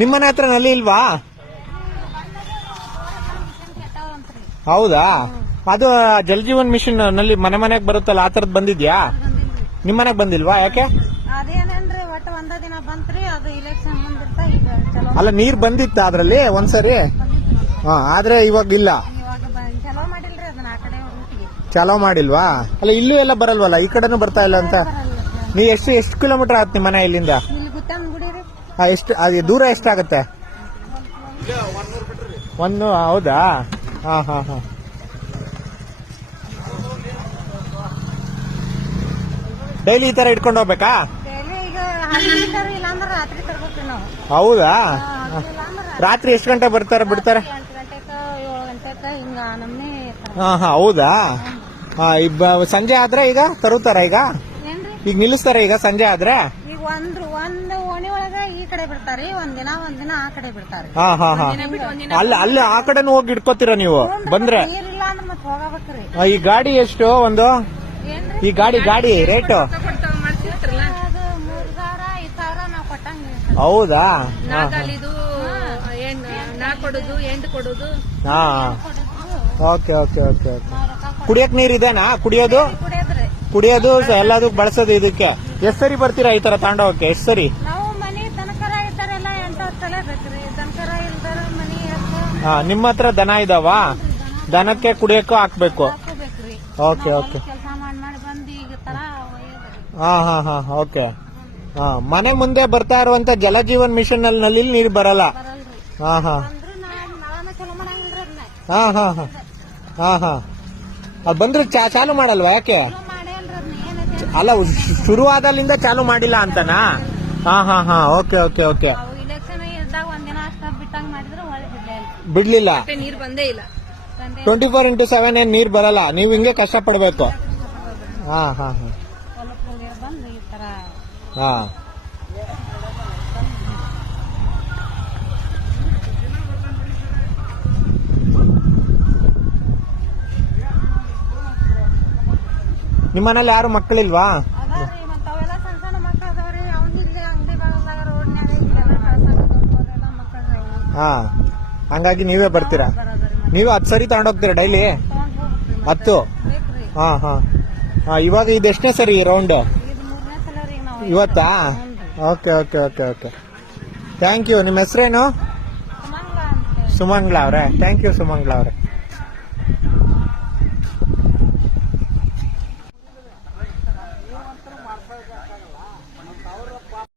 ನಿಮ್ಮನೆ ಹತ್ರ ನಲ್ಲಿ ಇಲ್ವಾ? ಹೌದಾ? ಅದು ಜಲ್ ಜೀವನ್ ಮಿಷನ್ ನಲ್ಲಿ ಮನೆ ಮನೆಗ್ ಬರುತ್ತಲ್ಲ, ಆ ತರದ್ ಬಂದಿದ್ಯಾ? ನಿಮ್ಮನೆಗ್ ಬಂದಿಲ್ವಾ? ಯಾಕೆ? ಅದೇನೇನ್ರಿ ಒಟ್ಟು ಒಂದ ದಿನ ಬಂತ್ರಿ, ಅದು ಇಲೆಕ್ಷನ್ ಬಂದಿರ್ತಾ ಈಗ ಚಲೋ ಅಲ್ಲ, ನೀರ್ ಬಂದಿತ್ತ ಅದ್ರಲ್ಲಿ ಒಂದ್ಸರಿ? ಆದ್ರೆ ಇವಾಗ ಇಲ್ಲ. ಚಲೋ ಮಾಡಿಲ್ರಿ ಅದನ್ನ, ಆ ಕಡೆ ರೂಟಿಗೆ ಚಲೋ ಮಾಡಿಲ್ವಾ? ಅಲ್ಲ, ಇಲ್ಲೂ ಎಲ್ಲ ಬರಲ್ವಲ್ಲ, ಈ ಕಡೆನೂ ಬರ್ತಾ ಇಲ್ಲ ಅಂತ. ನೀ ಎಷ್ಟು ಕಿಲೋಮೀಟರ್ ಆಗುತ್ತೆ ನಿಮ್ಮ ಮನೆ ಇಲ್ಲಿಂದ? ಇಲ್ಲಿ ಗುತ್ತಮ್ ಗುಡಿ ರೀ. ಎಷ್ಟು ದೂರ ಎಷ್ಟಾಗತ್ತೆ? ಒಂದು. ಹೌದಾ? ಹಾ ಹಾ ಹಾ. ಡೈಲಿ ಈ ತರ ಇಟ್ಕೊಂಡು ಹೋಗ್ಬೇಕಾ? ಈಗ ಇಲ್ಲಾಂದ್ರೆ ರಾತ್ರಿ ತರ್ಬೇಕ್ರಿ ನಾವು. ಹೌದಾ? ರಾತ್ರಿ ಎಷ್ಟು ಗಂಟೆ ಬರ್ತಾರೆ ಬಿಡ್ತಾರೆ? 8 ಗಂಟೆಕ 7 ಗಂಟೆಕ ಹಿಂಗ ನಮ್ನೆ. ಹಾ ಹಾ. ಹೌದಾ? ಸಂಜೆ ಆದ್ರೆ ಈಗ ತರುತ್ತಾರ? ಈಗ ಏನ್ರಿ ಈಗ ನಿಲ್ಲಿಸ್ತಾರ ಈಗ ಸಂಜೆ ಆದ್ರೆ? ಈಗ ಒಂದು ಓಣಿ ಒಳಗ ಈ ಕಡೆ ಬಿಡ್ತಾರಿ, ಒಂದಿನ ಆ ಕಡೆ ಬಿಡ್ತಾರಿ. ಹಾ ಹಾ ಹಾ. ಅಲ್ಲಿ ಆ ಕಡೆನೂ ಹೋಗಿ ಇಟ್ಕೋತೀರ ನೀವು ಬಂದ್ರೆ? ನೀರಿಲ್ಲ ಅಂದ್ರೆ ಮತ್ತೆ ಹೋಗಬೇಕ್ರಿ. ಈ ಗಾಡಿ ಎಷ್ಟು ಒಂದು? ಈ ಗಾಡಿ ರೇಟು? ಅದು 3,000 5,000 ನಾವು ಕೊಟ್ಟಂಗ. ಹೌದಾ? ಹಾ. Okay okay okay okay. ಕುಡಿಯಕ್ ನೀರ್ ಇದೇನಾ? ಕುಡಿಯೋದು ಎಲ್ಲದಕ್ಕೂ ಬಳಸೋದು ಇದಕ್ಕೆ? ಎಷ್ಟ್ ಸರಿ ಬರ್ತೀರಾ ಈ ತರ ತಗೊಂಡೋಗಕ್ಕೆ? ಎಷ್ಟ್ ಸರಿ? ನಾವು ಮನಿ ದನಕರ ಇದ್ದಾರೆಲ್ಲ 8 ಸಲ ಬೇಕ್ರಿ. ದನಕರ ಇಲ್ದಾರ ಮನಿ ನಿಮ್ಮ ಹತ್ರ ದನ ಇದಾವ? ದನಕ್ಕೆ ಕುಡಿಯಕ್ಕೂ ಹಾಕ್ಬೇಕು? ಹಾಕೋಬೇಕ್ರಿ. Okay okay. ಕೆಲಸ ಮಾಡಿ ಬಂದು ಈಗ ತರ ಹಾ ಹಾ ಹಾ. ಓಕೆ. ಹಾ. ಮನೆ ಮುಂದೆ ಬರ್ತಾ ಇರುವಂತ ಜಲಜೀವನ್ ಮಿಷನ್ ನಲ್ಲಿ ನೀರು ಬರಲ್ಲ? ಹಾ ಹಾ ಹಾ ಹಾ ಹಾ ಹಾ ಹಾ. ಅದು ಬಂದ್ರೆ ಚಾಲು ಮಾಡಲ್ವಾ? ಯಾಕೆ? ಅಲ್ಲ, ಶುರುವಾದಲ್ಲಿಂದ ಚಾಲು ಮಾಡಿಲ್ಲ ಅಂತನಾ? ಹಾ ಹಾ ಹಾ. Okay okay okay. ಇಲೆಕ್ಷನ್ ಇದ್ದಾಗ ಒಂದಿನ ಅಷ್ಟ ಬಿಟ್ಟಂಗ್ ಮಾಡಿದ್ರೆ ಬಿಡ್ಲಿಲ್ಲ. ನೀರ್ ಬಂದೇ ಇಲ್ಲ. 24x7 ಏನ್ ನೀರ್ ಬರಲ್ಲ, ನೀವು ಹಿಂಗೆ ಕಷ್ಟ ಪಡ್ಬೇಕು. ಹಾ ಹಾ ಹಾ. ಬಂದು ಈ ತರ. ಹಾ. ನಿಮ್ಮನೇಲಿ ಯಾರು ಮಕ್ಕಳಿಲ್ವಾ? ಅದಾರಿ, ಮತ್ತ ಅವೆಲ್ಲ ಸಣ್ಣ ಸಣ್ಣ ಮಕ್ಕಳು ಅದಾವ್ರಿ. ಅವ್ನಿಲ್ಲಿ ಅಂಗಡಿ ಬೆಳದಾಗ ರೋಡ್ನ್ಯಾಗ ಇಲ್ಲೆಲ್ಲ ಮಕ್ಕಳು. ಹಾ. ಹಂಗಾಗಿ ನೀವೇ ಬರ್ತೀರಾ? ನೀವು 10 ಸರಿ ತಗೊಂಡೋಗ್ತೀರಾ ಡೈಲಿ? 10? ಹಾ ಹಾ ಹಾ. ಇವಾಗ ಇದು ಎಷ್ಟನೇ ಸರಿ ರೌಂಡ್? ಇವತ್ತಾ? Okay okay okay okay. Thank you. ನಿಮ್ಮ ಹೆಸರೇನು? ಸುಮಂಗ್ಲಾ ಅಂತ. ಸುಮಂಗ್ಲಾ ಅವ್ರೆ. ಥ್ಯಾಂಕ್ ಯು ಸುಮಂಗ್ಲಾ ಅವ್ರೆ.